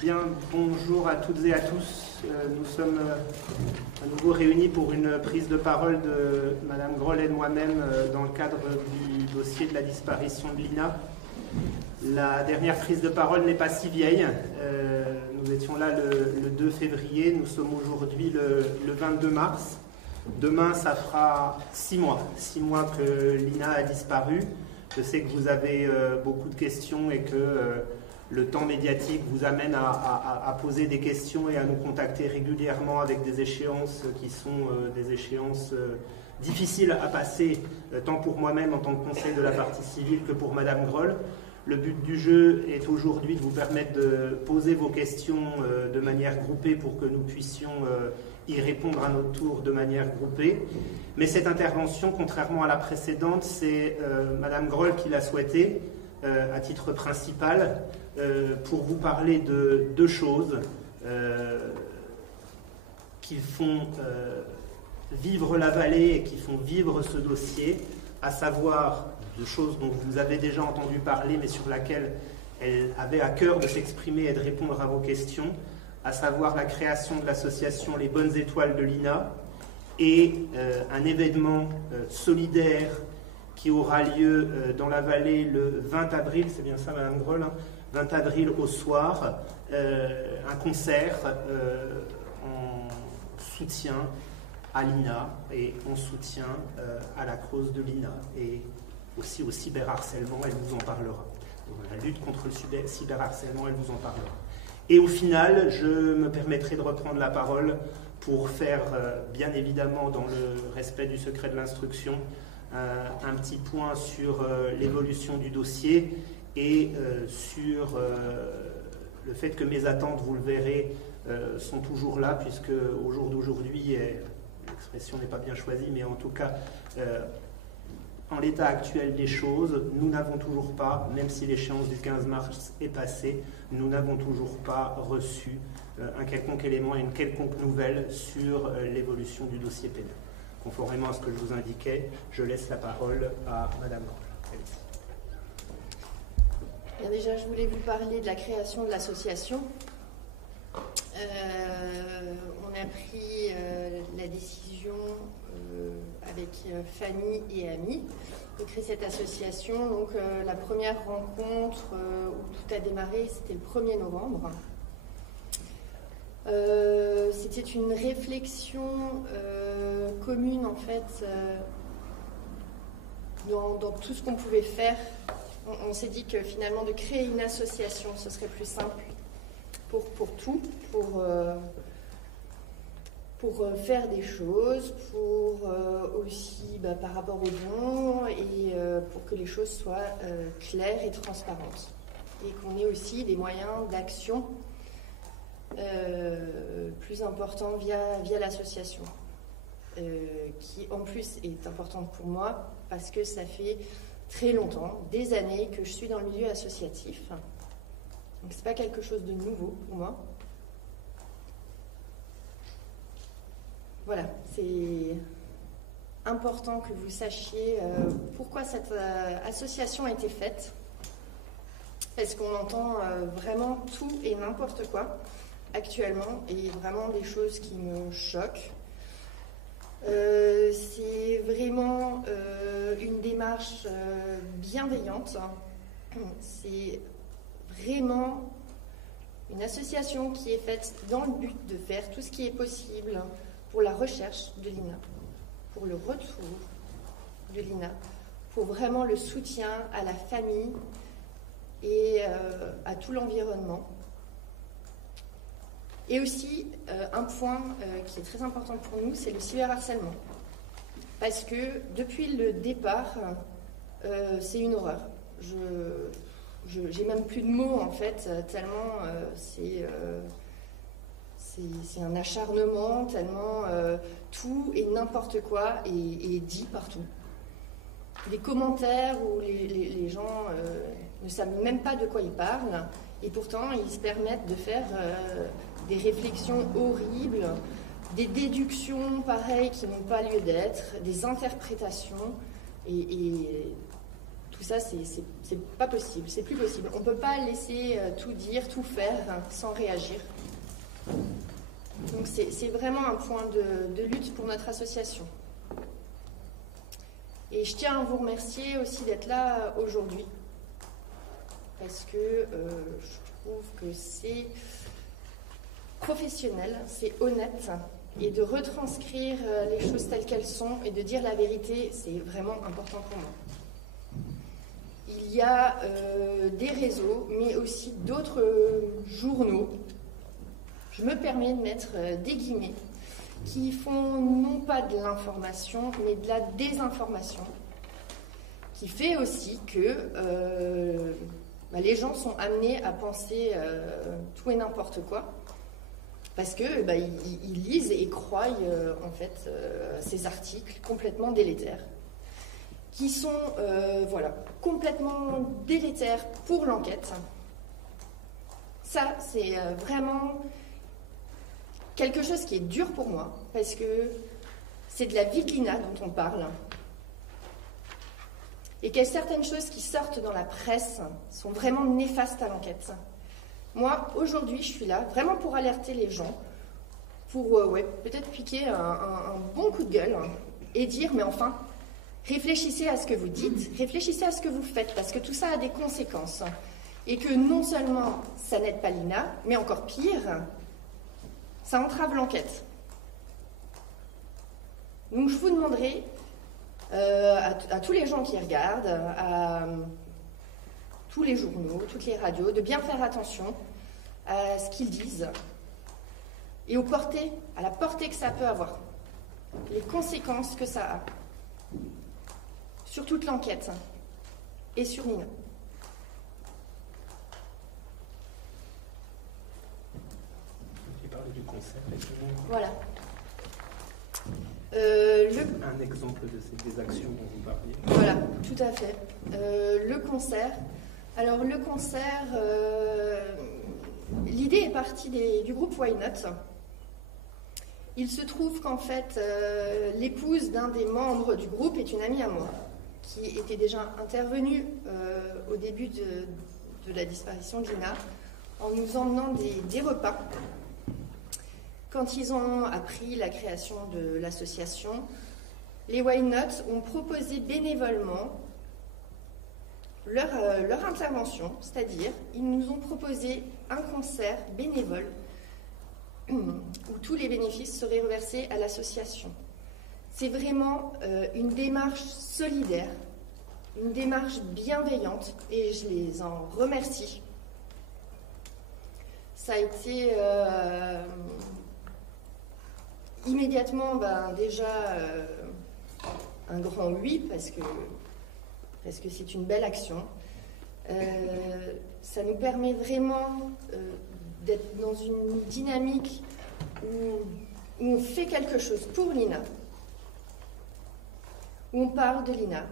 Bien, bonjour à toutes et à tous. Nous sommes à nouveau réunis pour une prise de parole de Madame Groll et de moi-même dans le cadre du dossier de la disparition de Lina. La dernière prise de parole n'est pas si vieille. Nous étions là le 2 février, nous sommes aujourd'hui le 22 mars. Demain, ça fera 6 mois. 6 mois que Lina a disparu. Je sais que vous avez beaucoup de questions et que le temps médiatique vous amène à poser des questions et à nous contacter régulièrement avec des échéances qui sont des échéances difficiles à passer, tant pour moi-même en tant que conseil de la partie civile que pour Madame Groll. Le but du jeu est aujourd'hui de vous permettre de poser vos questions de manière groupée pour que nous puissions y répondre à notre tour de manière groupée. Mais cette intervention, contrairement à la précédente, c'est Madame Groll qui l'a souhaitée à titre principal pour vous parler de deux choses qui font vivre la vallée et qui font vivre ce dossier, à savoir deux choses dont vous avez déjà entendu parler mais sur laquelle elle avait à cœur de s'exprimer et de répondre à vos questions, à savoir la création de l'association Les Bonnes Étoiles de Lina et un événement solidaire qui aura lieu dans la vallée le 20 avril, c'est bien ça Madame Groll, hein, 20 avril au soir, un concert en soutien à Lina et en soutien à la cause de Lina et aussi au cyberharcèlement, elle vous en parlera. La lutte contre le cyberharcèlement, elle vous en parlera. Et au final, je me permettrai de reprendre la parole pour faire, bien évidemment, dans le respect du secret de l'instruction, un petit point sur l'évolution du dossier et sur le fait que mes attentes, vous le verrez, sont toujours là, puisque au jour d'aujourd'hui, l'expression n'est pas bien choisie, mais en tout cas, en l'état actuel des choses, nous n'avons toujours pas, même si l'échéance du 15 mars est passée, nous n'avons toujours pas reçu un quelconque élément et une quelconque nouvelle sur l'évolution du dossier pénal. Conformément à ce que je vous indiquais, je laisse la parole à Madame Groll. Bien, déjà, je voulais vous parler de la création de l'association. On a pris la décision avec famille et amis de créer cette association. Donc, la première rencontre où tout a démarré, c'était le 1er novembre. C'était une réflexion commune en fait dans tout ce qu'on pouvait faire. On s'est dit que finalement de créer une association ce serait plus simple pour tout, pour faire des choses, pour aussi par rapport aux dons et pour que les choses soient claires et transparentes et qu'on ait aussi des moyens d'action plus important via l'association, qui en plus est importante pour moi parce que ça fait très longtemps, des années que je suis dans le milieu associatif. Donc c'est pas quelque chose de nouveau pour moi. Voilà, c'est important que vous sachiez pourquoi cette association a été faite, parce qu'on entend vraiment tout et n'importe quoi actuellement, et vraiment des choses qui me choquent. C'est vraiment une démarche bienveillante. C'est vraiment une association qui est faite dans le but de faire tout ce qui est possible pour la recherche de Lina, pour le retour de Lina, pour vraiment le soutien à la famille et à tout l'environnement. Et aussi, un point qui est très important pour nous, c'est le cyberharcèlement. Parce que depuis le départ, c'est une horreur. J'ai même plus de mots, en fait, tellement c'est un acharnement, tellement tout et n'importe quoi est dit partout. Des commentaires où les gens ne savent même pas de quoi ils parlent, et pourtant ils se permettent de faire des réflexions horribles, des déductions pareilles qui n'ont pas lieu d'être, des interprétations, et tout ça, c'est pas possible, c'est plus possible. On ne peut pas laisser tout dire, tout faire sans réagir. Donc c'est vraiment un point de lutte pour notre association. Et je tiens à vous remercier aussi d'être là aujourd'hui, parce que je trouve que c'est professionnel, c'est honnête, et de retranscrire les choses telles qu'elles sont et de dire la vérité, c'est vraiment important pour moi. Il y a des réseaux, mais aussi d'autres journaux, je me permets de mettre des guillemets, qui font non pas de l'information, mais de la désinformation, qui fait aussi que les gens sont amenés à penser tout et n'importe quoi, parce que ils lisent et croient en fait ces articles complètement délétères, qui sont complètement délétères pour l'enquête. Ça, c'est vraiment quelque chose qui est dur pour moi, parce que c'est de la vie de l'INA dont on parle, et qu'il y a certaines choses qui sortent dans la presse sont vraiment néfastes à l'enquête. Moi, aujourd'hui, je suis là vraiment pour alerter les gens, pour peut-être piquer un bon coup de gueule et dire, mais enfin, réfléchissez à ce que vous dites, réfléchissez à ce que vous faites, parce que tout ça a des conséquences. Et que non seulement ça n'aide pas l'INA, mais encore pire, ça entrave l'enquête. Donc je vous demanderai à tous les gens qui regardent, à tous les journaux, toutes les radios, de bien faire attention à ce qu'ils disent et à la portée que ça peut avoir, les conséquences que ça a sur toute l'enquête et sur l'INA. Tu parles du concert, voilà. Un exemple des actions dont vous parliez. Voilà, tout à fait. Le concert. Alors le concert, l'idée est partie du groupe Why Not. Il se trouve qu'en fait, l'épouse d'un des membres du groupe est une amie à moi, qui était déjà intervenue au début de la disparition de Lina, en nous emmenant des repas. Quand ils ont appris la création de l'association, les Why Not ont proposé bénévolement leur intervention, c'est-à-dire ils nous ont proposé un concert bénévole où tous les bénéfices seraient reversés à l'association. C'est vraiment une démarche solidaire, une démarche bienveillante, et je les en remercie. Ça a été immédiatement déjà un grand oui, parce que c'est une belle action. Ça nous permet vraiment d'être dans une dynamique où on fait quelque chose pour l'INA, où on parle de l'INA.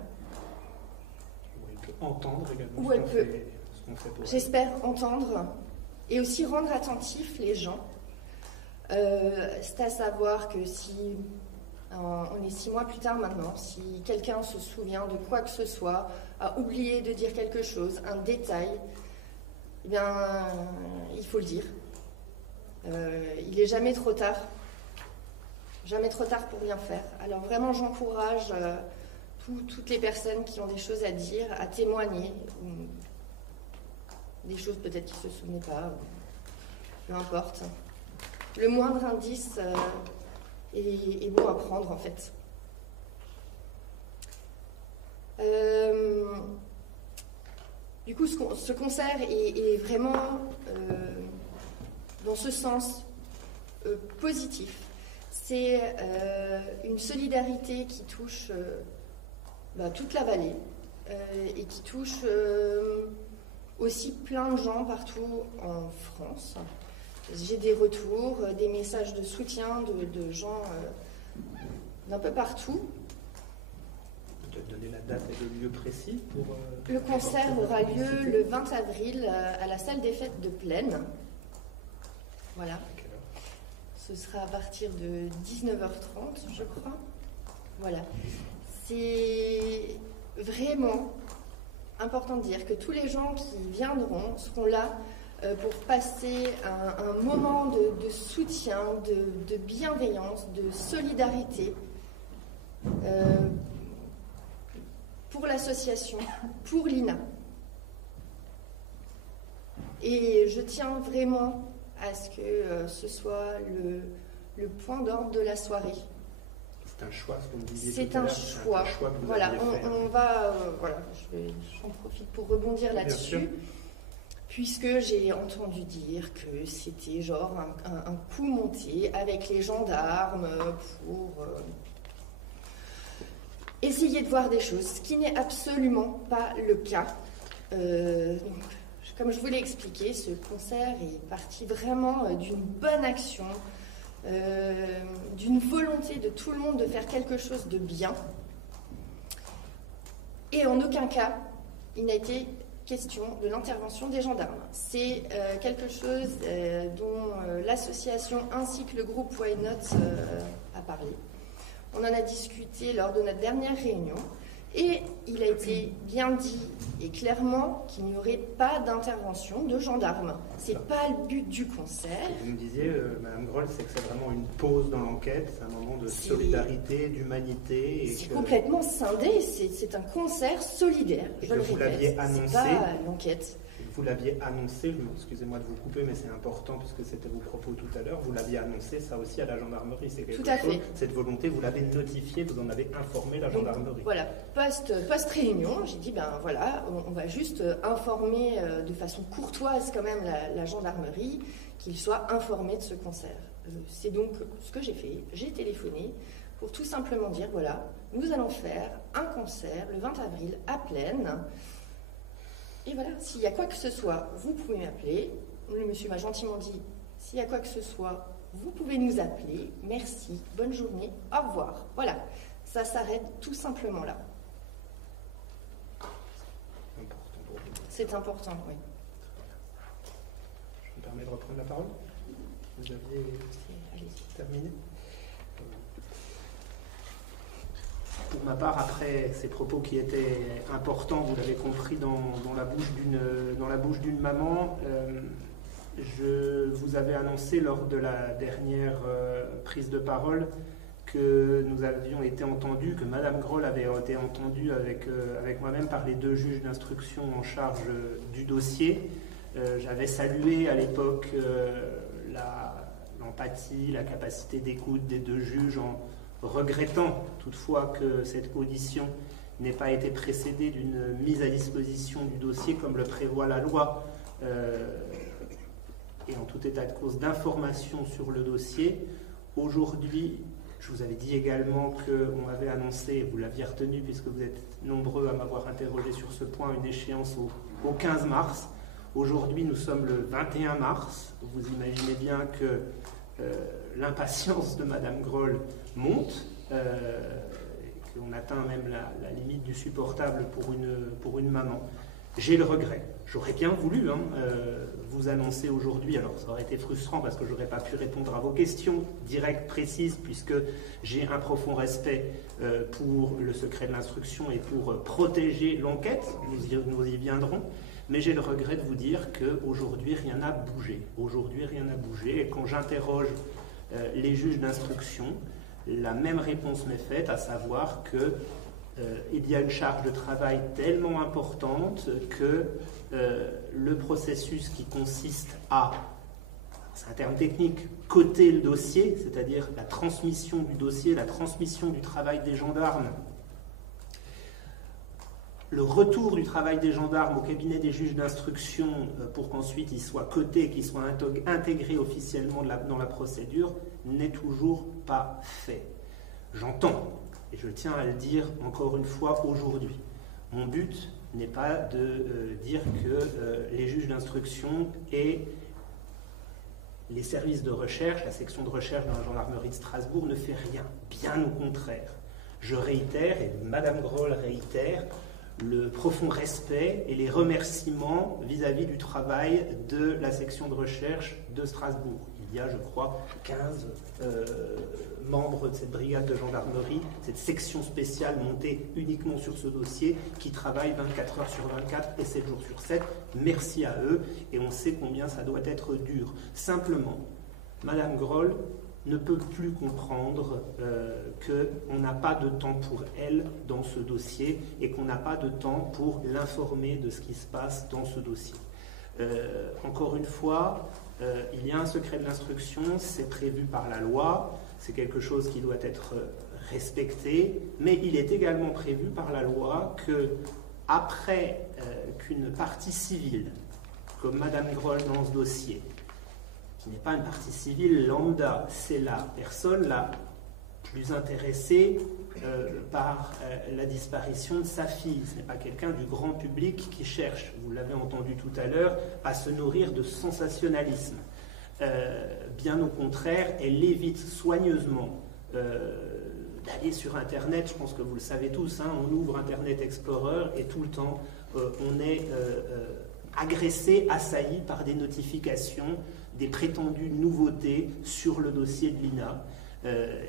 Où elle peut entendre également où elle peut, ce qu'on fait pour j'espère, entendre et aussi rendre attentifs les gens. C'est à savoir que si on est 6 mois plus tard maintenant, si quelqu'un se souvient de quoi que ce soit, a oublié de dire quelque chose, un détail, eh bien, il faut le dire. Il n'est jamais trop tard. Jamais trop tard pour rien faire. Alors vraiment, j'encourage toutes les personnes qui ont des choses à dire, à témoigner. Des choses peut-être qu'ils ne se souvenaient pas. Peu importe. Le moindre indice est bon à prendre, en fait. Du coup, ce concert est vraiment dans ce sens positif. C'est une solidarité qui touche toute la vallée et qui touche aussi plein de gens partout en France. J'ai des retours, des messages de soutien de gens d'un peu partout. Peut-être donner la date et le lieu précis pour... Le concert aura lieu le 20 avril à la salle des fêtes de Plaine. Voilà. Ce sera à partir de 19h30, je crois. Voilà. C'est vraiment important de dire que tous les gens qui viendront seront là pour passer un moment de soutien, de bienveillance, de solidarité pour l'association, pour l'INA. Et je tiens vraiment à ce que ce soit le point d'ordre de la soirée. C'est un choix, ce que vous disiez. C'est un choix. Que vous voilà, aviez fait. on va. Voilà, j'en profite pour rebondir là-dessus, puisque j'ai entendu dire que c'était genre un coup monté avec les gendarmes pour essayer de voir des choses, ce qui n'est absolument pas le cas. Donc, comme je vous l'ai expliqué, ce concert est parti vraiment d'une bonne action, d'une volonté de tout le monde de faire quelque chose de bien. Et en aucun cas, il n'a été question de l'intervention des gendarmes. C'est quelque chose dont l'association ainsi que le groupe Why Not a parlé. On en a discuté lors de notre dernière réunion. Et il a été bien dit et clairement qu'il n'y aurait pas d'intervention de gendarmes. Ce n'est pas le but du concert. Vous me disiez, Madame Groll, c'est que c'est vraiment une pause dans l'enquête, c'est un moment de solidarité, d'humanité. C'est complètement scindé, c'est un concert solidaire. Je le répète, vous l'aviez annoncé. C'est pas l'enquête. Vous l'aviez annoncé, excusez-moi de vous couper, mais c'est important puisque c'était vos propos tout à l'heure, vous l'aviez annoncé ça aussi à la gendarmerie, c'est quelque chose, cette volonté, vous l'avez notifiée, vous en avez informé la gendarmerie. Donc, voilà, post-réunion, j'ai dit, ben voilà, on va juste informer de façon courtoise quand même la gendarmerie, qu'il soit informé de ce concert. C'est donc ce que j'ai fait, j'ai téléphoné pour tout simplement dire, voilà, nous allons faire un concert le 20 avril à Plaine. Et voilà, s'il y a quoi que ce soit, vous pouvez m'appeler. Le monsieur m'a gentiment dit, s'il y a quoi que ce soit, vous pouvez nous appeler. Merci, bonne journée, au revoir. Voilà, ça s'arrête tout simplement là. C'est important, oui. Je me permets de reprendre la parole. Vous aviez terminé ? Pour ma part, après ces propos qui étaient importants, vous l'avez compris, dans la bouche d'une maman, je vous avais annoncé lors de la dernière prise de parole que nous avions été entendus, que Madame Groll avait été entendue avec moi-même par les deux juges d'instruction en charge du dossier. J'avais salué à l'époque l'empathie, la capacité d'écoute des deux juges en regrettant toutefois que cette audition n'ait pas été précédée d'une mise à disposition du dossier comme le prévoit la loi et en tout état de cause d'information sur le dossier. Aujourd'hui, je vous avais dit également qu'on m'avait annoncé, vous l'aviez retenu puisque vous êtes nombreux à m'avoir interrogé sur ce point, une échéance au 15 mars. Aujourd'hui, nous sommes le 21 mars. Vous imaginez bien que l'impatience de Madame Groll monte, qu'on atteint même la limite du supportable pour une maman. J'ai le regret. J'aurais bien voulu vous annoncer aujourd'hui, alors ça aurait été frustrant parce que je n'aurais pas pu répondre à vos questions directes, précises, puisque j'ai un profond respect pour le secret de l'instruction et pour protéger l'enquête, nous y viendrons, mais j'ai le regret de vous dire qu'aujourd'hui rien n'a bougé. Aujourd'hui rien n'a bougé, et quand j'interroge les juges d'instruction, la même réponse m'est faite, à savoir que il y a une charge de travail tellement importante que le processus qui consiste à, c'est un terme technique, coter le dossier, c'est-à-dire la transmission du dossier, la transmission du travail des gendarmes, le retour du travail des gendarmes au cabinet des juges d'instruction pour qu'ensuite il soit coté, qu'il soit intégré officiellement dans la procédure, n'est toujours pas fait. J'entends, et je tiens à le dire encore une fois aujourd'hui, mon but n'est pas de dire que les juges d'instruction et les services de recherche, la section de recherche dans la gendarmerie de Strasbourg ne fait rien, bien au contraire. Je réitère, et Madame Groll réitère, le profond respect et les remerciements vis-à-vis du travail de la section de recherche de Strasbourg. Il y a, je crois, 15 membres de cette brigade de gendarmerie, cette section spéciale montée uniquement sur ce dossier, qui travaillent 24 heures sur 24 et 7 jours sur 7. Merci à eux, et on sait combien ça doit être dur. Simplement, Madame Groll ne peut plus comprendre qu'on n'a pas de temps pour elle dans ce dossier et qu'on n'a pas de temps pour l'informer de ce qui se passe dans ce dossier. Encore une fois, il y a un secret de l'instruction, c'est prévu par la loi, c'est quelque chose qui doit être respecté, mais il est également prévu par la loi que après qu'une partie civile, comme Madame Groll dans ce dossier, qui n'est pas une partie civile lambda, c'est la personne la plus intéressée par la disparition de sa fille. Ce n'est pas quelqu'un du grand public qui cherche, vous l'avez entendu tout à l'heure, à se nourrir de sensationnalisme. Bien au contraire, elle évite soigneusement d'aller sur Internet. Je pense que vous le savez tous, hein, on ouvre Internet Explorer et tout le temps on est agressé, assailli par des notifications, des prétendues nouveautés sur le dossier de Lina.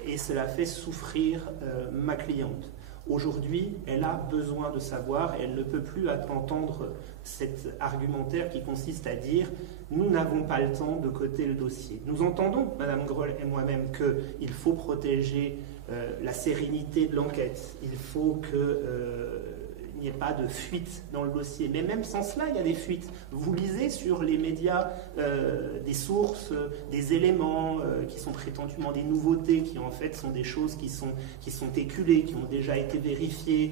Et cela fait souffrir ma cliente. Aujourd'hui, elle a besoin de savoir, et elle ne peut plus entendre cet argumentaire qui consiste à dire « nous n'avons pas le temps de coter le dossier ». Nous entendons, Madame Groll et moi-même, qu'il faut protéger la sérénité de l'enquête, il faut qu'il n'y ait pas de fuite dans le dossier. Mais même sans cela, il y a des fuites. Vous lisez sur les médias des sources, des éléments qui sont prétendument des nouveautés, qui en fait sont des choses qui sont éculées, qui ont déjà été vérifiées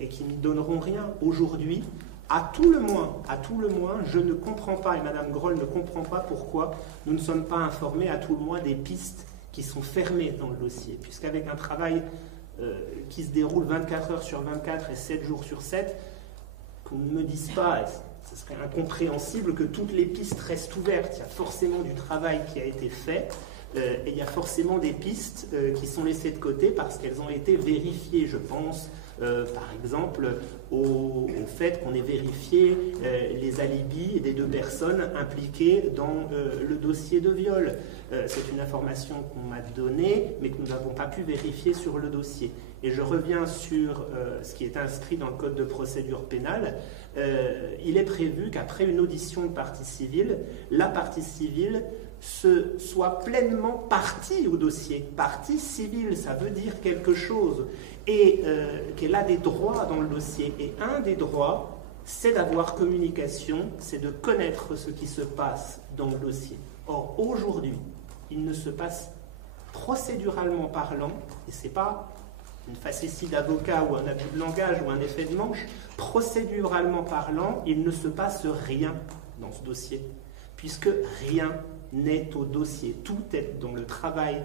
et qui ne donneront rien. Aujourd'hui, à tout le moins, je ne comprends pas, et Madame Groll ne comprend pas pourquoi nous ne sommes pas informés à tout le moins des pistes qui sont fermées dans le dossier, puisqu'avec un travail qui se déroule 24 heures sur 24 et 7 jours sur 7, qu'on ne me dise pas, ce serait incompréhensible que toutes les pistes restent ouvertes. Il y a forcément du travail qui a été fait, et il y a forcément des pistes qui sont laissées de côté parce qu'elles ont été vérifiées. Je pense par exemple au fait qu'on ait vérifié les alibis des 2 personnes impliquées dans le dossier de viol. C'est une information qu'on m'a donnée, mais que nous n'avons pas pu vérifier sur le dossier. Et je reviens sur ce qui est inscrit dans le Code de procédure pénale. Il est prévu qu'après une audition de partie civile, la partie civile soit pleinement partie au dossier. Partie civile, ça veut dire quelque chose. Et qu'elle a des droits dans le dossier. Et un des droits, c'est d'avoir communication, c'est de connaître ce qui se passe dans le dossier. Or, aujourd'hui, il ne se passe procéduralement parlant, et ce n'est pas une facétie d'avocat ou un abus de langage ou un effet de manche, procéduralement parlant, il ne se passe rien dans ce dossier, puisque rien n'est au dossier. Tout est dans le travail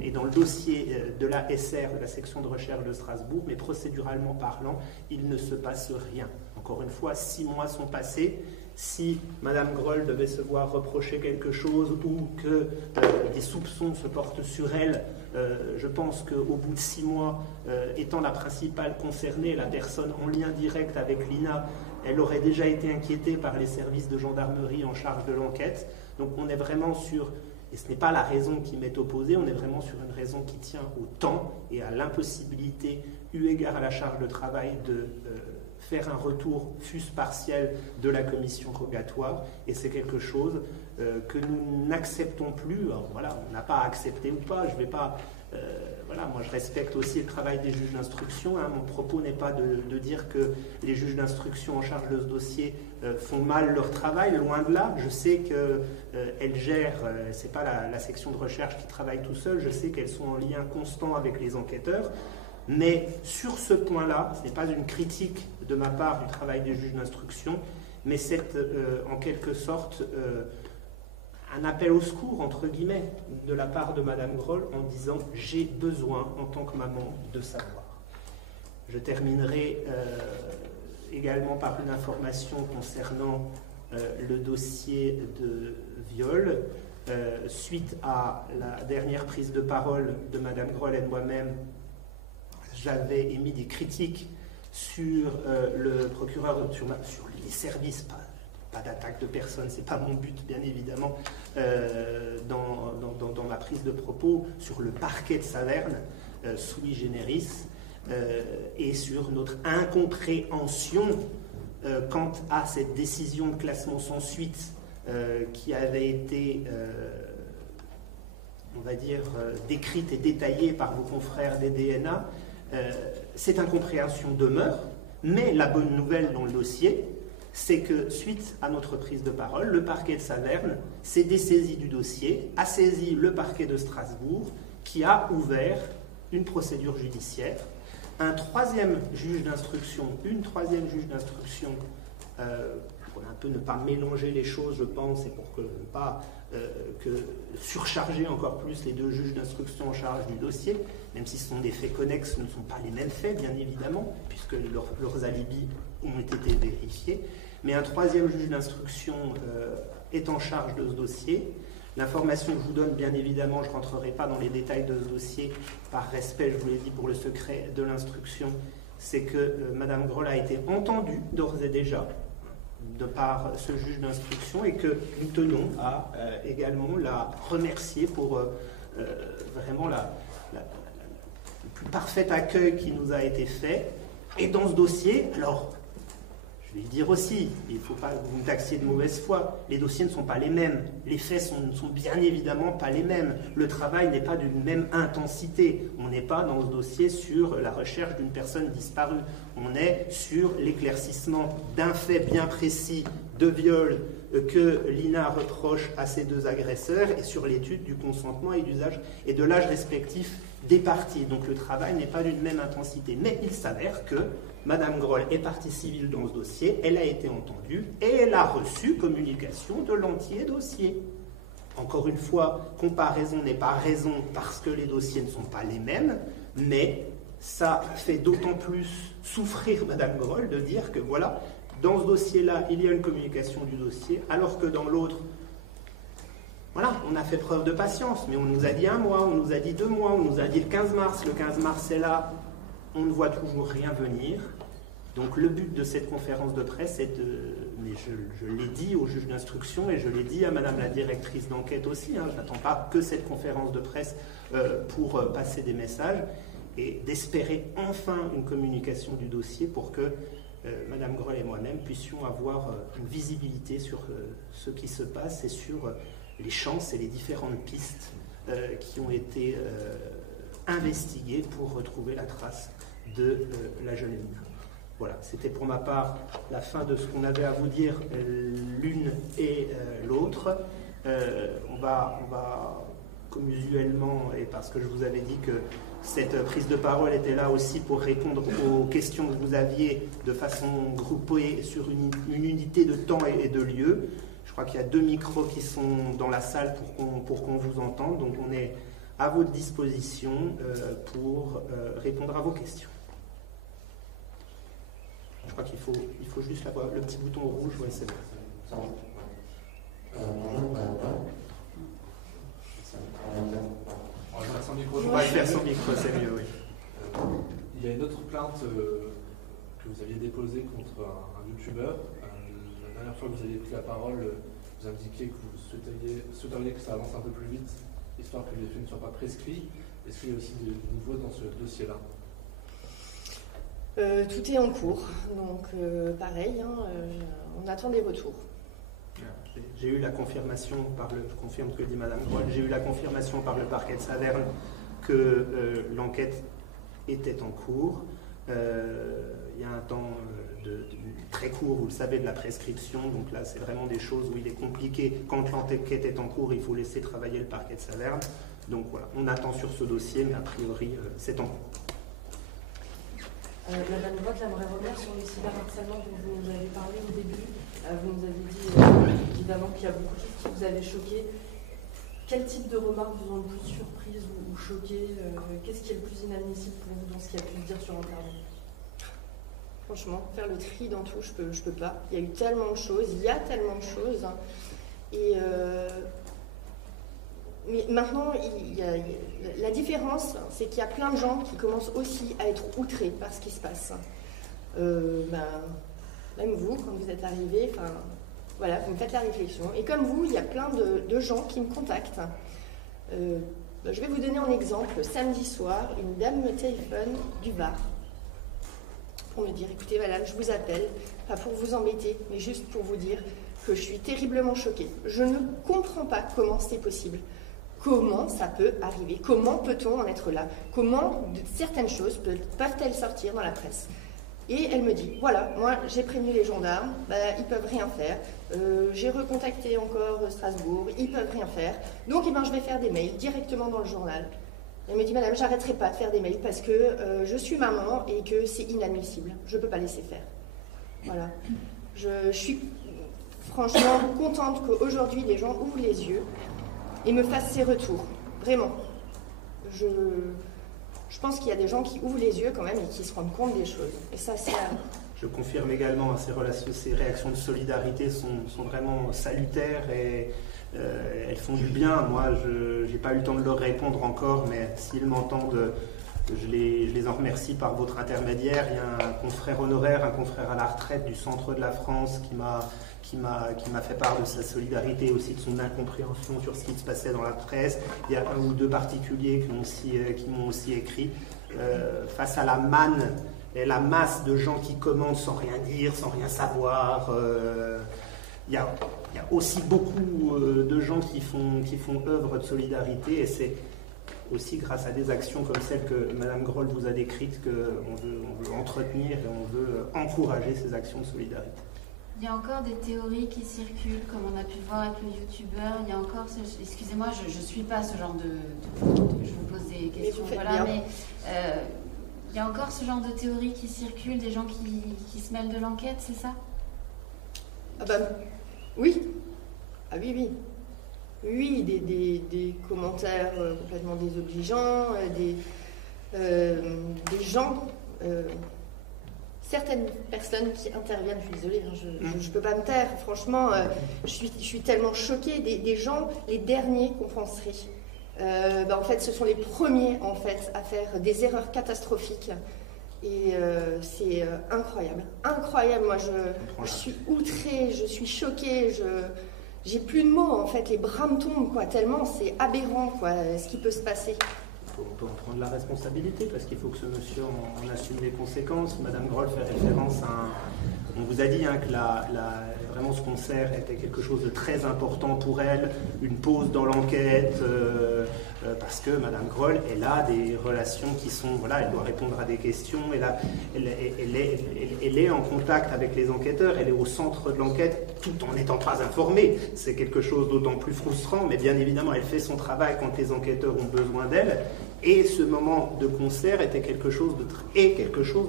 et dans le dossier de la SR, de la section de recherche de Strasbourg, mais procéduralement parlant, il ne se passe rien. Encore une fois, 6 mois sont passés. Si Madame Groll devait se voir reprocher quelque chose ou que des soupçons se portent sur elle, je pense qu'au bout de 6 mois, étant la principale concernée, la personne en lien direct avec Lina, elle aurait déjà été inquiétée par les services de gendarmerie en charge de l'enquête. Donc on est vraiment sur, et ce n'est pas la raison qui m'est opposée, on est vraiment sur une raison qui tient au temps et à l'impossibilité, eu égard à la charge de travail, de faire un retour fût-ce partiel de la commission rogatoire, et c'est quelque chose que nous n'acceptons plus. Alors voilà, on n'a pas accepté ou pas, je ne vais pas... voilà, moi je respecte aussi le travail des juges d'instruction, hein. Mon propos n'est pas de dire que les juges d'instruction en charge de ce dossier font mal leur travail, loin de là. Je sais qu'elles gèrent, c'est pas la section de recherche qui travaille tout seul, je sais qu'elles sont en lien constant avec les enquêteurs. Mais sur ce point-là, ce n'est pas une critique de ma part du travail des juges d'instruction, mais c'est en quelque sorte un appel au secours, entre guillemets, de la part de Madame Groll en disant « j'ai besoin, en tant que maman, de savoir ». Je terminerai également par une information concernant le dossier de viol. Suite à la dernière prise de parole de Madame Groll et de moi-même, j'avais émis des critiques sur le procureur, sur les services, pas d'attaque de personne, c'est pas mon but bien évidemment dans ma prise de propos, sur le parquet de Saverne, sui generis, et sur notre incompréhension quant à cette décision de classement sans suite qui avait été, on va dire, décrite et détaillée par vos confrères des DNA. Cette incompréhension demeure, mais la bonne nouvelle dans le dossier, c'est que suite à notre prise de parole, le parquet de Saverne s'est dessaisi du dossier, a saisi le parquet de Strasbourg, qui a ouvert une procédure judiciaire. Une troisième juge d'instruction, pour un peu ne pas mélanger les choses, je pense, et pour que ne pas surcharger encore plus les deux juges d'instruction en charge du dossier, même si ce sont des faits connexes, ce ne sont pas les mêmes faits, bien évidemment, puisque leurs alibis ont été vérifiés. Mais un troisième juge d'instruction est en charge de ce dossier. L'information que je vous donne, bien évidemment, je ne rentrerai pas dans les détails de ce dossier, par respect, je vous l'ai dit, pour le secret de l'instruction, c'est que Mme Groll a été entendue d'ores et déjà de par ce juge d'instruction et que nous tenons à également la remercier pour vraiment le plus parfait accueil qui nous a été fait. Et dans ce dossier, alors, je vais le dire aussi, il ne faut pas que vous me taxiez de mauvaise foi, les dossiers ne sont pas les mêmes, les faits ne sont bien évidemment pas les mêmes, le travail n'est pas d'une même intensité, on n'est pas dans ce dossier sur la recherche d'une personne disparue, on est sur l'éclaircissement d'un fait bien précis de viol que l'INA reproche à ces deux agresseurs et sur l'étude du consentement et d'usage et de l'âge respectif des parties. Donc le travail n'est pas d'une même intensité, mais il s'avère que Madame Groll est partie civile dans ce dossier, elle a été entendue et elle a reçu communication de l'entier dossier. Encore une fois, comparaison n'est pas raison parce que les dossiers ne sont pas les mêmes, mais ça fait d'autant plus souffrir Madame Groll de dire que voilà, dans ce dossier-là, il y a une communication du dossier, alors que dans l'autre, voilà, on a fait preuve de patience, mais on nous a dit 1 mois, on nous a dit 2 mois, on nous a dit le 15 mars, le 15 mars est là, on ne voit toujours rien venir. Donc le but de cette conférence de presse est de, mais je l'ai dit au juge d'instruction et je l'ai dit à Madame la directrice d'enquête aussi, je n'attends pas que cette conférence de presse pour passer des messages, et d'espérer enfin une communication du dossier pour que Madame Groll et moi-même puissions avoir une visibilité sur ce qui se passe et sur les chances et les différentes pistes qui ont été investiguées pour retrouver la trace de la jeune Lina. Voilà, c'était pour ma part la fin de ce qu'on avait à vous dire l'une et l'autre. On va, comme usuellement, et parce que je vous avais dit que cette prise de parole était là aussi pour répondre aux questions que vous aviez de façon groupée sur une unité de temps et de lieu. Je crois qu'il y a 2 micros qui sont dans la salle pour qu'on vous entende. Donc on est à votre disposition pour répondre à vos questions. Je crois qu'il faut juste le petit bouton rouge. Ouais, c'est bon. On va faire sans micro. On va le faire sans micro, c'est mieux, oui. Il y a une autre plainte que vous aviez déposée contre un youtubeur. La dernière fois que vous aviez pris la parole, vous indiquiez que vous souhaiteriez que ça avance un peu plus vite, histoire que les faits ne soient pas prescrits. Est-ce qu'il y a aussi des nouveaux dans ce dossier-là ? Tout est en cours, donc pareil, on attend des retours. J'ai eu la confirmation je confirme ce que dit Madame Groll, j'ai eu la confirmation par le parquet de Saverne que l'enquête était en cours. Il y a un temps très court, vous le savez, de la prescription, donc là c'est vraiment des choses où il est compliqué. Quand l'enquête est en cours, il faut laisser travailler le parquet de Saverne. Donc voilà, on attend sur ce dossier, mais a priori c'est en cours. Madame Groll, j'aimerais revenir sur le cyberharcèlement dont vous nous avez parlé au début. Vous nous avez dit évidemment qu'il y a beaucoup de choses qui vous avaient choqué. Quel type de remarques vous ont le plus surprise ou choqué? Qu'est-ce qui est le plus inadmissible pour vous dans ce qu'il y a pu se dire sur Internet? Franchement, faire le tri dans tout, je peux pas. Il y a eu tellement de choses, il y a tellement de choses. Et mais maintenant, la différence, c'est qu'il y a plein de gens qui commencent aussi à être outrés par ce qui se passe. Même vous, quand vous êtes arrivés, Voilà, vous me faites la réflexion. Et comme vous, il y a plein de gens qui me contactent. Je vais vous donner un exemple. Samedi soir, une dame me téléphone du bar pour me dire, écoutez madame, je vous appelle, pas pour vous embêter, mais juste pour vous dire que je suis terriblement choquée. Je ne comprends pas comment c'est possible. Comment ça peut arriver? Comment peut-on en être là? Comment certaines choses peuvent-elles sortir dans la presse? Et elle me dit, voilà, moi j'ai prévenu les gendarmes, ils peuvent rien faire. J'ai recontacté encore Strasbourg, ils peuvent rien faire. Donc je vais faire des mails directement dans le journal. Elle me dit, madame, j'arrêterai pas de faire des mails parce que je suis maman et que c'est inadmissible. Je ne peux pas laisser faire. Voilà. Je suis franchement contente qu'aujourd'hui les gens ouvrent les yeux et me fassent ces retours. Vraiment. Je pense qu'il y a des gens qui ouvrent les yeux quand même et qui se rendent compte des choses. Et ça, c'est... Je confirme également, ces réactions de solidarité sont vraiment salutaires et elles font du bien. Moi, je n'ai pas eu le temps de leur répondre encore, mais s'ils m'entendent, je les en remercie par votre intermédiaire. Il y a un confrère honoraire, un confrère à la retraite du centre de la France qui m'a fait part de sa solidarité et aussi de son incompréhension sur ce qui se passait dans la presse. Il y a un ou deux particuliers qui m'ont aussi écrit. Face à la manne et la masse de gens qui commentent sans rien dire, sans rien savoir, il y a aussi beaucoup de gens qui font œuvre de solidarité, et c'est aussi grâce à des actions comme celle que Mme Groll vous a décrite qu'on veut entretenir et on veut encourager ces actions de solidarité. Il y a encore des théories qui circulent, comme on a pu le voir avec le youtubeur. Il y a encore, excusez-moi, je ne suis pas ce genre je vous pose des questions, mais il y a encore ce genre de théories qui circulent, des gens qui se mêlent de l'enquête, c'est ça? Oui. Ah oui. Oui, des commentaires complètement désobligeants, des gens, certaines personnes qui interviennent, je suis désolée, je ne peux pas me taire, franchement, je suis tellement choquée, des gens, les derniers qu'on penserait. En fait, ce sont les premiers en fait, à faire des erreurs catastrophiques. Et c'est incroyable. Moi, je suis outrée, je suis choquée, j'ai plus de mots, en fait, les bras me tombent, quoi, tellement c'est aberrant, quoi, ce qui peut se passer. On peut en prendre la responsabilité, parce qu'il faut que ce monsieur en assume les conséquences. Madame Groll fait référence à on vous a dit que vraiment ce concert était quelque chose de très important pour elle, une pause dans l'enquête, parce que Madame Groll, elle a des relations qui sont, elle doit répondre à des questions, elle est en contact avec les enquêteurs, elle est au centre de l'enquête, tout en n'étant pas informée. C'est quelque chose d'autant plus frustrant, mais bien évidemment, elle fait son travail quand les enquêteurs ont besoin d'elle. Et ce moment de concert était quelque chose de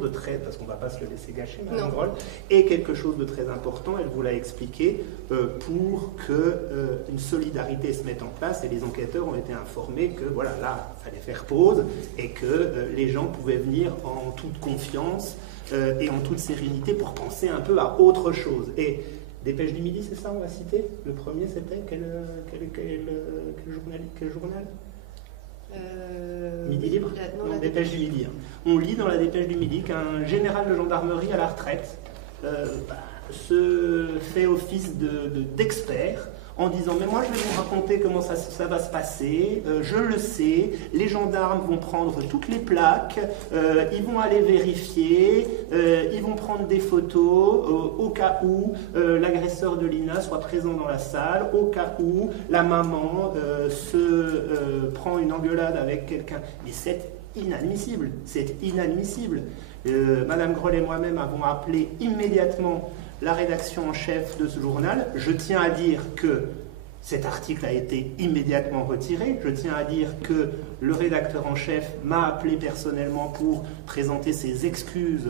très, parce qu'on ne va pas se le laisser gâcher, Mme Groll, et quelque chose de très important, elle vous l'a expliqué, pour qu'une solidarité se mette en place, et les enquêteurs ont été informés que là, il fallait faire pause, et que les gens pouvaient venir en toute confiance et en toute sérénité pour penser un peu à autre chose. Et Dépêche du Midi, c'est ça, on va citer? Le premier, c'était quel journal? Midi Libre? Non, Dépêche du Midi. On lit dans la Dépêche du Midi qu'un général de gendarmerie à la retraite se fait office d'expert en disant « Mais moi, je vais vous raconter comment ça va se passer, je le sais, les gendarmes vont prendre toutes les plaques, ils vont aller vérifier, ils vont prendre des photos au cas où l'agresseur de Lina soit présent dans la salle, au cas où la maman se prend une engueulade avec quelqu'un. » Mais c'est inadmissible, Madame Groll et moi-même avons appelé immédiatement la rédaction en chef de ce journal. Je tiens à dire que cet article a été immédiatement retiré. Je tiens à dire que le rédacteur en chef m'a appelé personnellement pour présenter ses excuses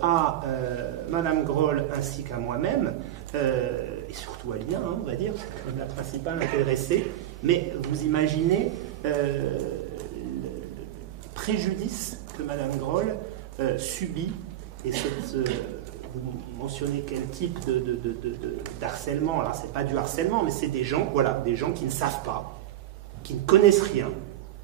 à Madame Groll ainsi qu'à moi-même, et surtout à Lina, on va dire, comme la principale intéressée. Mais vous imaginez le préjudice que Madame Groll subit, et vous mentionnez quel type d'harcèlement. Alors, c'est pas du harcèlement, mais c'est des gens qui ne savent pas, qui ne connaissent rien,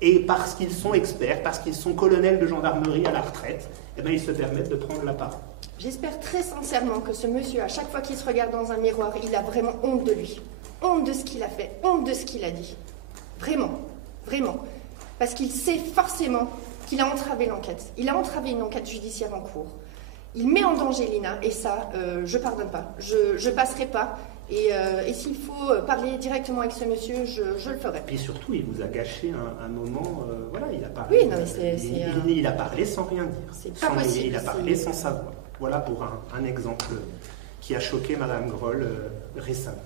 et parce qu'ils sont experts, parce qu'ils sont colonels de gendarmerie à la retraite, ils se permettent de prendre la parole. J'espère très sincèrement que ce monsieur, à chaque fois qu'il se regarde dans un miroir, il a vraiment honte de lui. Honte de ce qu'il a fait, honte de ce qu'il a dit. Vraiment, vraiment. Parce qu'il sait forcément qu'il a entravé l'enquête. Il a entravé une enquête judiciaire en cours. Il met en danger Lina, et ça, je pardonne pas. Je passerai pas. Et s'il faut parler directement avec ce monsieur, je le ferai. Et surtout, il vous a gâché un moment. Voilà, il a parlé. Oui, non, mais il a parlé sans rien dire. C'est pas possible. Il a parlé sans savoir. Voilà pour un exemple qui a choqué Madame Groll récemment.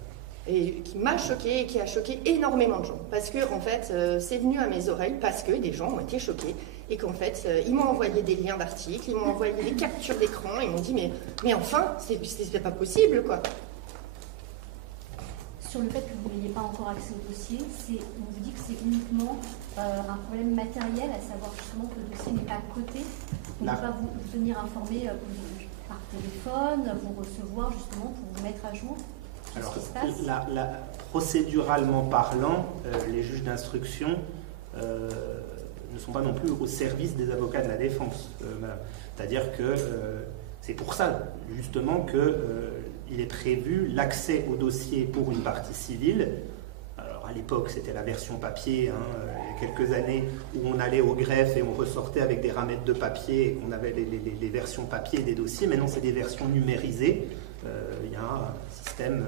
Et qui m'a choquée et qui a choqué énormément de gens. Parce que, en fait, c'est venu à mes oreilles parce que des gens ont été choqués et qu'en fait, ils m'ont envoyé des liens d'articles, ils m'ont envoyé des captures d'écran, ils m'ont dit mais enfin, c'est pas possible, quoi. Sur le fait que vous n'ayez pas encore accès au dossier, on vous dit que c'est uniquement un problème matériel, à savoir justement que le dossier n'est pas coté. On ne peut pas vous tenir informé par téléphone, vous recevoir justement pour vous mettre à jour. Alors, procéduralement parlant, les juges d'instruction ne sont pas non plus au service des avocats de la défense, madame. C'est-à-dire que c'est pour ça, justement, qu'il est prévu l'accès au dossier pour une partie civile. Alors, à l'époque, c'était la version papier, il y a quelques années, où on allait au greffe et on ressortait avec des ramettes de papier et qu'on avait les versions papier des dossiers. Maintenant, c'est des versions numérisées. Il y a un système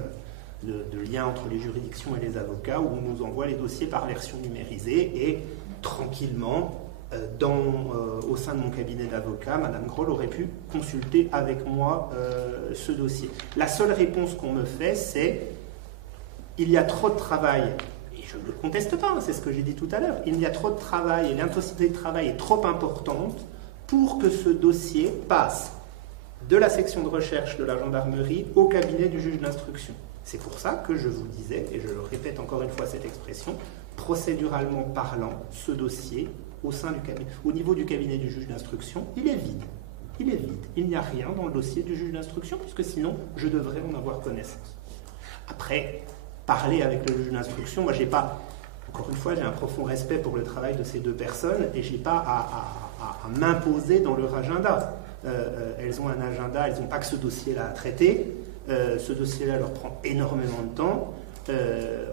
de lien entre les juridictions et les avocats où on nous envoie les dossiers par version numérisée et tranquillement, au sein de mon cabinet d'avocat, Madame Groll aurait pu consulter avec moi ce dossier. La seule réponse qu'on me fait, c'est il y a trop de travail, et je ne le conteste pas, c'est ce que j'ai dit tout à l'heure, il y a trop de travail et l'intensité de travail est trop importante pour que ce dossier passe de la section de recherche de la gendarmerie au cabinet du juge d'instruction. C'est pour ça que je vous disais, et je le répète encore une fois cette expression, procéduralement parlant, ce dossier, au niveau du cabinet du juge d'instruction, il est vide. Il est vide. Il n'y a rien dans le dossier du juge d'instruction, puisque sinon, je devrais en avoir connaissance. Après, parler avec le juge d'instruction, moi, j'ai pas... Encore une fois, j'ai un profond respect pour le travail de ces deux personnes, et je n'ai pas à m'imposer dans leur agenda. Elles ont un agenda, elles n'ont pas que ce dossier-là à traiter. Ce dossier-là leur prend énormément de temps.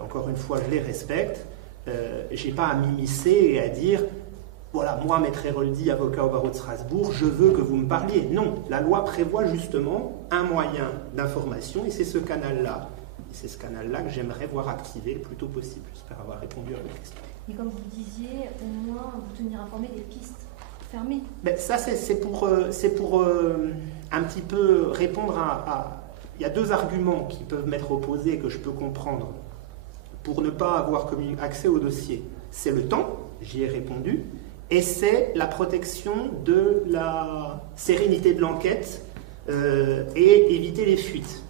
Encore une fois, je les respecte. Je n'ai pas à m'immiscer et à dire voilà, moi, Maître Héroldi, avocat au barreau de Strasbourg, je veux que vous me parliez. Non, la loi prévoit justement un moyen d'information et c'est ce canal-là. C'est ce canal-là que j'aimerais voir activé le plus tôt possible. J'espère avoir répondu à votre question. Et comme vous disiez, au moins vous tenir informé des pistes fermées. Ben, ça, c'est pour un petit peu répondre à... Il y a deux arguments qui peuvent m'être opposés et que je peux comprendre pour ne pas avoir accès au dossier. C'est le temps, j'y ai répondu, et c'est la protection de la sérénité de l'enquête et éviter les fuites.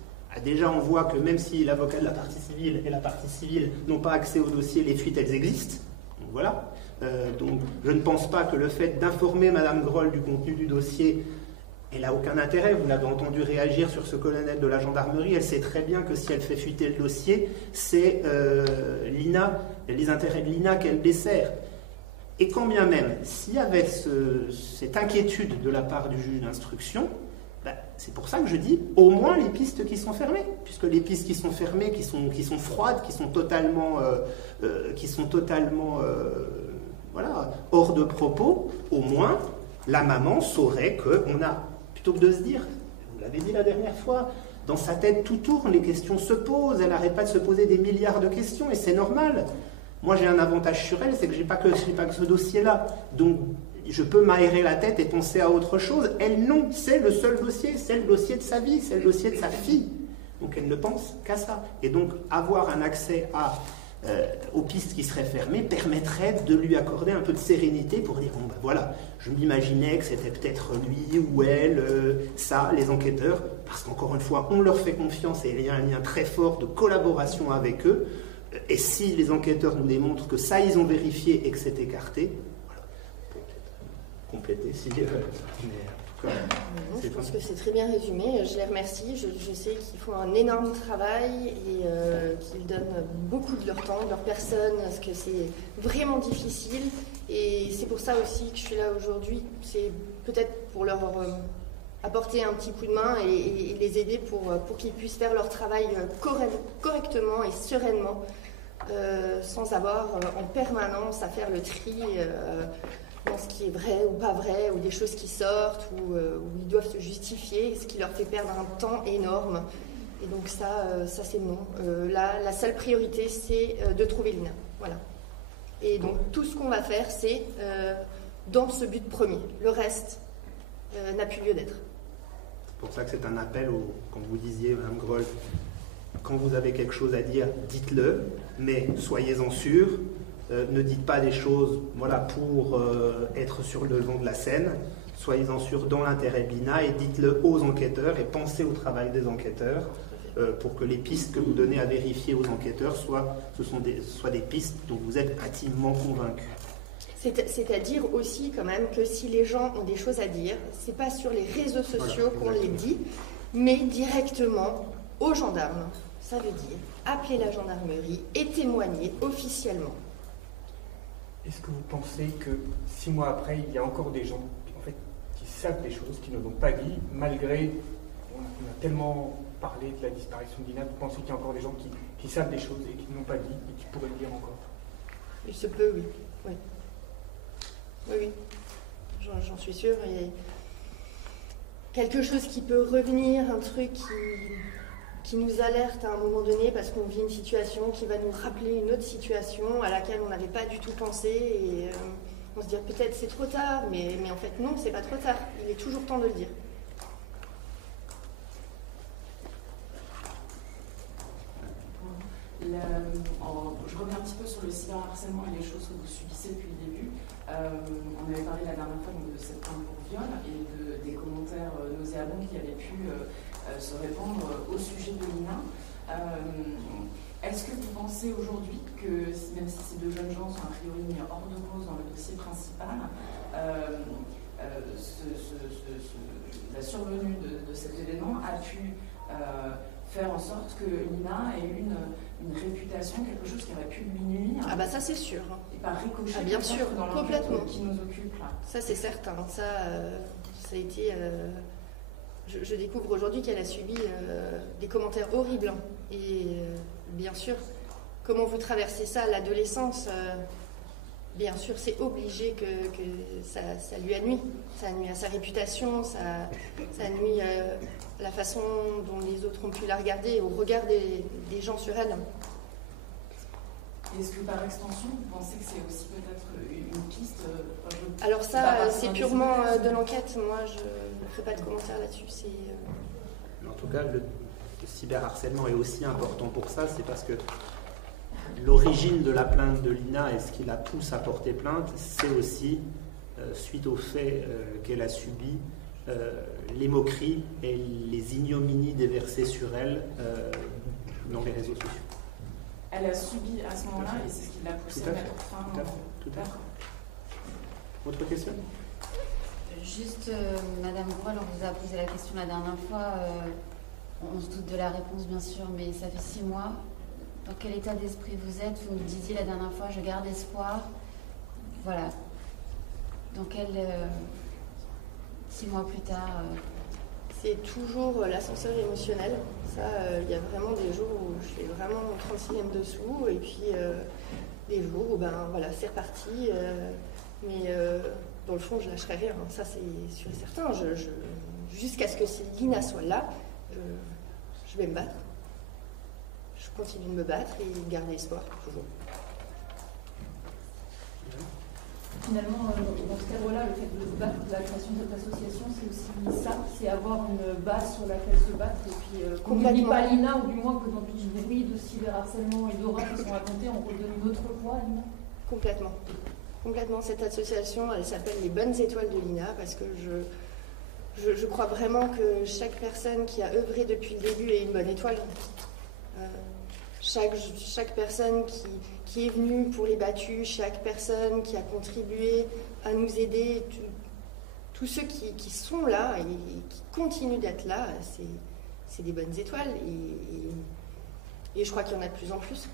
Déjà, on voit que même si l'avocat de la partie civile et la partie civile n'ont pas accès au dossier, les fuites, elles existent. Donc voilà. Donc, je ne pense pas que le fait d'informer Madame Groll du contenu du dossier, elle n'a aucun intérêt. Vous l'avez entendu réagir sur ce colonel de la gendarmerie. Elle sait très bien que si elle fait fuiter le dossier, c'est l'INA, les intérêts de l'INA qu'elle dessert. Et quand bien même, s'il y avait cette inquiétude de la part du juge d'instruction, c'est pour ça que je dis au moins les pistes qui sont fermées, puisque les pistes qui sont fermées, qui sont froides, qui sont totalement voilà, hors de propos, au moins la maman saurait qu'on a, plutôt que de se dire, vous l'avez dit la dernière fois, dans sa tête tout tourne, les questions se posent, elle n'arrête pas de se poser des milliards de questions et c'est normal. Moi j'ai un avantage sur elle, c'est que je n'ai pas que ce dossier-là, donc je peux m'aérer la tête et penser à autre chose. Elle, non, c'est le seul dossier, c'est le dossier de sa vie, c'est le dossier de sa fille. Donc elle ne pense qu'à ça. Et donc avoir un accès aux pistes qui seraient fermées permettrait de lui accorder un peu de sérénité pour dire, bon ben voilà, je m'imaginais que c'était peut-être lui ou elle, ça, les enquêteurs, parce qu'encore une fois, on leur fait confiance et il y a un lien très fort de collaboration avec eux. Et si les enquêteurs nous démontrent que ça, ils ont vérifié et que c'est écarté, compléter si je pense que c'est très bien résumé, je les remercie, je sais qu'ils font un énorme travail et qu'ils donnent beaucoup de leur temps, de leur personne, parce que c'est vraiment difficile et c'est pour ça aussi que je suis là aujourd'hui, c'est peut-être pour leur apporter un petit coup de main et les aider pour qu'ils puissent faire leur travail correctement et sereinement, sans avoir en permanence à faire le tri dans ce qui est vrai ou pas vrai, ou des choses qui sortent, où ils doivent se justifier, ce qui leur fait perdre un temps énorme. Et donc ça c'est non. La seule priorité, c'est de trouver l'INA. Voilà. Et donc tout ce qu'on va faire, c'est dans ce but premier. Le reste n'a plus lieu d'être. C'est pour ça que c'est un appel, quand vous disiez, Mme Groll, quand vous avez quelque chose à dire, dites-le, mais soyez-en sûrs. Ne dites pas des choses pour être sur le devant de la scène. Soyez-en sûrs dans l'intérêt de l'INA et dites-le aux enquêteurs et pensez au travail des enquêteurs pour que les pistes que vous donnez à vérifier aux enquêteurs soient des pistes dont vous êtes intimement convaincus. C'est-à-dire aussi quand même que si les gens ont des choses à dire, c'est pas sur les réseaux sociaux qu'on les dit, mais directement aux gendarmes. Ça veut dire appeler la gendarmerie et témoigner officiellement. Est-ce que vous pensez que 6 mois après, il y a encore des gens qui savent des choses, qui ne l'ont pas dit, malgré, on a tellement parlé de la disparition de l'INA, vous pensez qu'il y a encore des gens qui savent des choses et qui ne l'ont pas dit et qui pourraient le dire encore? Il se peut, oui. Oui. J'en suis sûre. Il y a quelque chose qui peut revenir, un truc qui nous alerte à un moment donné parce qu'on vit une situation qui va nous rappeler une autre situation à laquelle on n'avait pas du tout pensé et on se dit peut-être c'est trop tard, mais en fait non, c'est pas trop tard. Il est toujours temps de le dire. Je reviens un petit peu sur le cyberharcèlement et les choses que vous subissez depuis le début. On avait parlé la dernière fois de cette plainte pour viol et des commentaires nauséabonds qui avaient pu se répandre au sujet de l'INA. Est-ce que vous pensez aujourd'hui que, même si ces deux jeunes gens sont a priori mis hors de cause dans le dossier principal, la survenue de cet événement a pu faire en sorte que l'INA ait une réputation, quelque chose qui aurait pu lui nuire? Ah bah ça c'est sûr. Et par ricochet, bien sûr, dans complètement. Qui nous occupe là. Ça c'est certain. Ça a été. Je découvre aujourd'hui qu'elle a subi des commentaires horribles. Et bien sûr, comment vous traversez ça, l'adolescence, bien sûr, c'est obligé que ça lui a nuit. Ça nuit à sa réputation, ça nuit à la façon dont les autres ont pu la regarder, au regard des gens sur elle. Est-ce que par extension, vous pensez que c'est aussi peut-être une piste Alors ça, c'est purement de l'enquête. Moi, je ne ferai pas de commentaires là-dessus. En tout cas, le cyberharcèlement est aussi important pour ça, c'est parce que l'origine de la plainte de l'INA et ce qui la pousse à porter plainte, c'est aussi, suite au fait qu'elle a subi, les moqueries et les ignominies déversées sur elle dans les réseaux sociaux. Elle a subi à ce moment-là et c'est ce qui l'a poussée à mettre fin. Tout à fait. Autre question? Juste, Madame Groll, on vous a posé la question la dernière fois. On se doute de la réponse, bien sûr, mais ça fait 6 mois. Dans quel état d'esprit vous êtes? Vous me disiez la dernière fois, je garde espoir. Voilà. Dans quel... 6 mois plus tard... C'est toujours l'ascenseur émotionnel. Ça, il y a vraiment des jours où je suis vraiment 36e dessous, et puis des jours où, c'est reparti. Mais dans le fond, je lâcherai rien. Ça, c'est sûr et certain. Jusqu'à ce que l'INA soit là, je vais me battre. Je continue de me battre et garder espoir, toujours. Finalement, dans ce cadre-là, le fait de se battre, la création de cette association, c'est aussi ça, c'est avoir une base sur laquelle se battre, et puis qu'on n'oublie pas l'INA, ou du moins que dans tout ce bruit de cyberharcèlement et d'horreurs qui sont racontées, on redonne une autre voix à l'INA. Complètement. Cette association, elle s'appelle les Bonnes Étoiles de l'INA, parce que je crois vraiment que chaque personne qui a œuvré depuis le début est une bonne étoile. Chaque personne qui est venue pour les battus, chaque personne qui a contribué à nous aider, tous ceux qui sont là et qui continuent d'être là, c'est des bonnes étoiles. Et je crois qu'il y en a de plus en plus.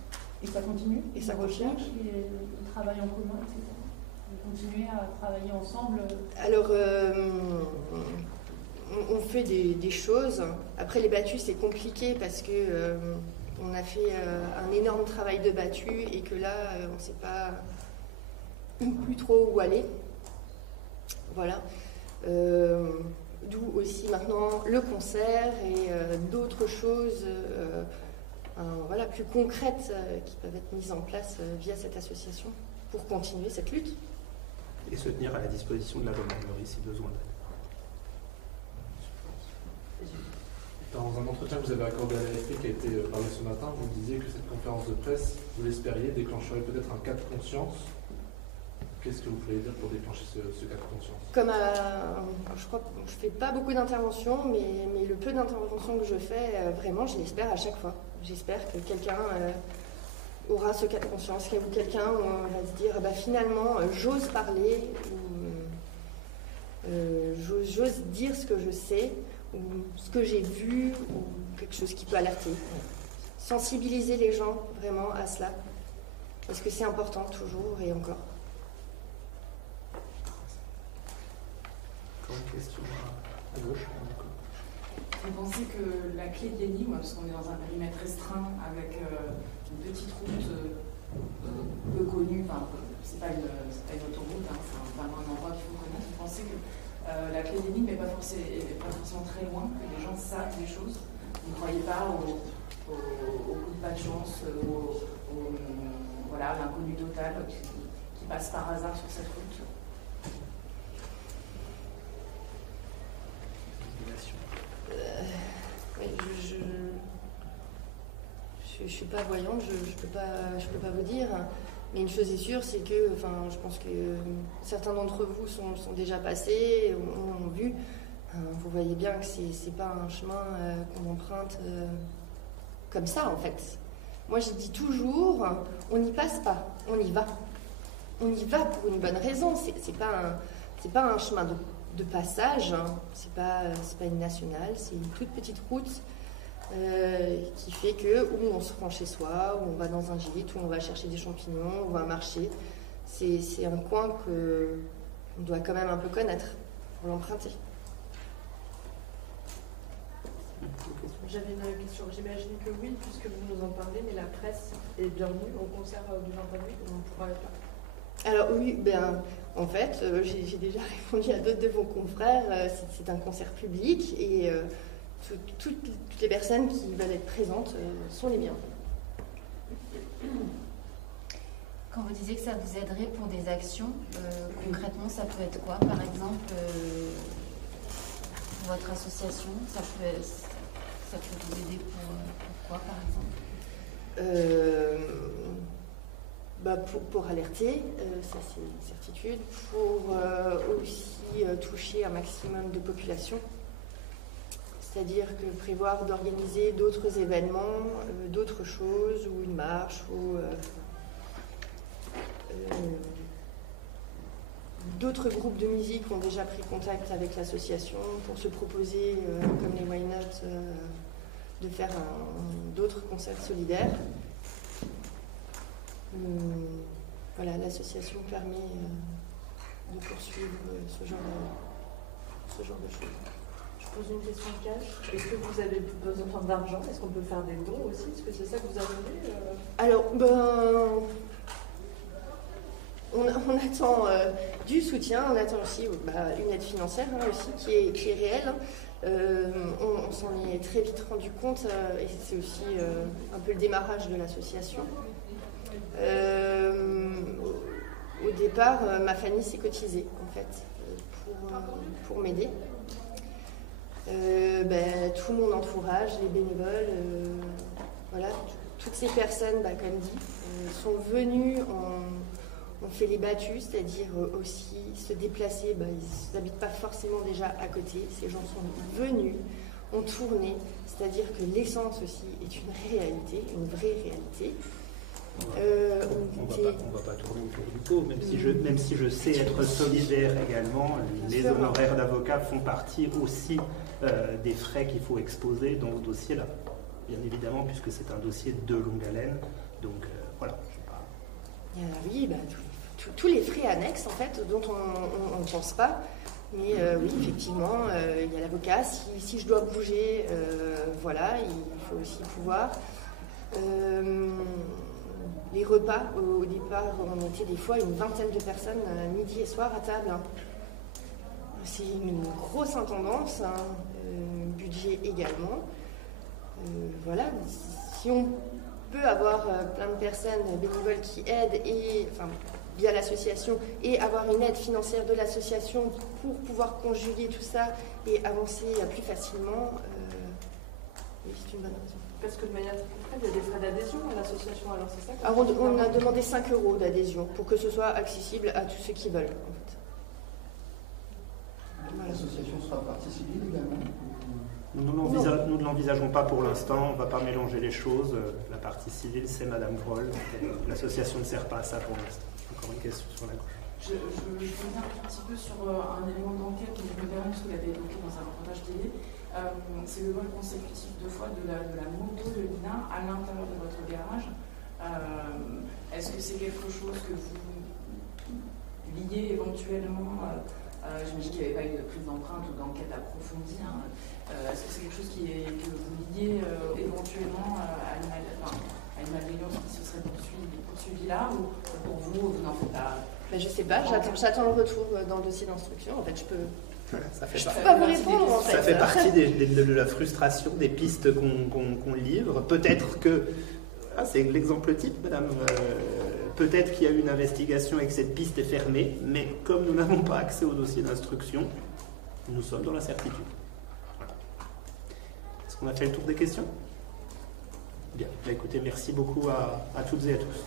Et ça continue? Et ça continue. Le travail en commun, etc. Vous continuez à travailler ensemble? Alors, on fait des choses. Après, les battues, c'est compliqué parce que on a fait un énorme travail de battues et que là, on ne sait pas plus trop où aller. Voilà. D'où aussi maintenant le concert et d'autres choses voilà, plus concrètes qui peuvent être mises en place via cette association pour continuer cette lutte. Et se tenir à la disposition de la gendarmerie si besoin d'être. Dans un entretien que vous avez accordé à l'AFP qui a été parlé ce matin, vous disiez que cette conférence de presse, vous l'espériez, déclencherait peut-être un cas de conscience. Qu'est-ce que vous pouvez dire pour déclencher ce cas de conscience? Comme je crois que je ne fais pas beaucoup d'interventions, mais le peu d'interventions que je fais, vraiment, je l'espère à chaque fois. J'espère que quelqu'un aura ce cas de conscience, que quelqu'un va se dire finalement, j'ose parler, ou j'ose dire ce que je sais, ou ce que j'ai vu, ou quelque chose qui peut alerter. Sensibiliser les gens vraiment à cela, parce que c'est important toujours et encore. Encore une question à gauche. Vous pensez que la clé de l'énigme, parce qu'on est dans un périmètre restreint avec une petite route peu connue, enfin, c'est pas une autoroute, hein, c'est vraiment un endroit qu'il faut connaître, vous pensez que la clé de l'énigme n'est pas forcément très loin, que les gens savent des choses? Vous ne croyez pas au coup de pas de chance, voilà, l'inconnu total qui passe par hasard sur cette route? Je ne suis pas voyante, je peux pas vous dire. Mais une chose est sûre, c'est que, je pense que certains d'entre vous sont déjà passés, ont vu. Vous voyez bien que c'est pas un chemin qu'on emprunte comme ça, en fait. Moi, je dis toujours, on n'y passe pas, on y va. On y va pour une bonne raison. C'est pas un chemin de passage, hein. C'est pas une nationale, c'est une toute petite route qui fait que où on se rend chez soi, où on va dans un gîte, où on va chercher des champignons, où on va marcher. C'est un coin qu'on doit quand même un peu connaître pour l'emprunter. J'avais une question. J'imagine que oui, puisque vous nous en parlez, mais la presse est bienvenue au concert du 28, on pourra être là. Alors oui, en fait, j'ai déjà répondu à d'autres de vos confrères, c'est un concert public et toutes les personnes qui veulent être présentes sont les bienvenues. Quand vous disiez que ça vous aiderait pour des actions, concrètement, ça peut être quoi? Par exemple, pour votre association, ça peut vous aider pour quoi, par exemple? Pour alerter, ça c'est une certitude, pour aussi toucher un maximum de population, c'est-à-dire que prévoir d'organiser d'autres événements, d'autres choses, ou une marche, ou d'autres groupes de musique ont déjà pris contact avec l'association pour se proposer, comme les Why Not, de faire d'autres concerts solidaires. Voilà, l'association permet de poursuivre ce genre de choses. Je pose une question de cash. Est-ce que vous avez besoin d'argent? Est-ce qu'on peut faire des dons aussi? Est-ce que c'est ça que vous attendez? Alors, on attend du soutien, on attend aussi une aide financière aussi qui est réelle. On s'en est très vite rendu compte et c'est aussi un peu le démarrage de l'association. Au départ, ma famille s'est cotisée en fait pour m'aider. Tout mon entourage, les bénévoles, voilà, toutes ces personnes, comme dit, sont venues, ont fait les battues, c'est-à-dire aussi se déplacer. Ils n'habitent pas forcément déjà à côté. Ces gens sont venus, ont tourné, c'est-à-dire que l'essence aussi est une réalité, une vraie réalité. On va pas tourner autour du pot, même si je sais être solidaire également, les honoraires d'avocat font partie aussi des frais qu'il faut exposer dans ce dossier-là, bien évidemment, puisque c'est un dossier de longue haleine, donc voilà. Oui, tous les frais annexes en fait, dont on ne pense pas, Mais oui, effectivement, il y a l'avocat. Si je dois bouger, voilà, il faut aussi pouvoir. Les repas, au départ, on était des fois une vingtaine de personnes midi et soir à table. C'est une grosse intendance, hein, budget également. Voilà, si on peut avoir plein de personnes bénévoles qui aident via l'association et avoir une aide financière de l'association pour pouvoir conjuguer tout ça et avancer plus facilement, oui, c'est une bonne raison. Parce que de manière concrète, il y a des frais d'adhésion à l'association, alors c'est ça? Alors on a demandé 5 € d'adhésion pour que ce soit accessible à tous ceux qui veulent. En fait. Voilà. L'association sera partie civile également? Nous ne l'envisageons pas pour l'instant, on ne va pas mélanger les choses. La partie civile, c'est Madame Groll. L'association ne sert pas à ça pour l'instant. Encore une question sur la gauche. Je reviens un petit peu sur un élément d'enquête que je me permets, parce que vous l'avez évoqué dans un reportage télé. C'est le vol consécutif 2 fois de la moto de Lina à l'intérieur de votre garage. Est-ce que c'est quelque chose que vous liez éventuellement j'imagine qu'il n'y avait pas eu de prise d'empreinte ou d'enquête approfondie. Hein. Est-ce que c'est quelque chose que vous liez éventuellement à une malveillance qui se serait poursuivie là, ou pour vous n'en faites pas? Je ne sais pas, j'attends le retour dans le dossier d'instruction. En fait, je peux peux pas vous répondre. En fait. Ça fait partie de la frustration, des pistes qu'on livre. Peut-être que, c'est l'exemple type, madame, peut-être qu'il y a eu une investigation et que cette piste est fermée, mais comme nous n'avons pas accès au dossier d'instruction, nous sommes dans l'incertitude. Voilà. Est-ce qu'on a fait le tour des questions? Bien, écoutez, merci beaucoup à toutes et à tous.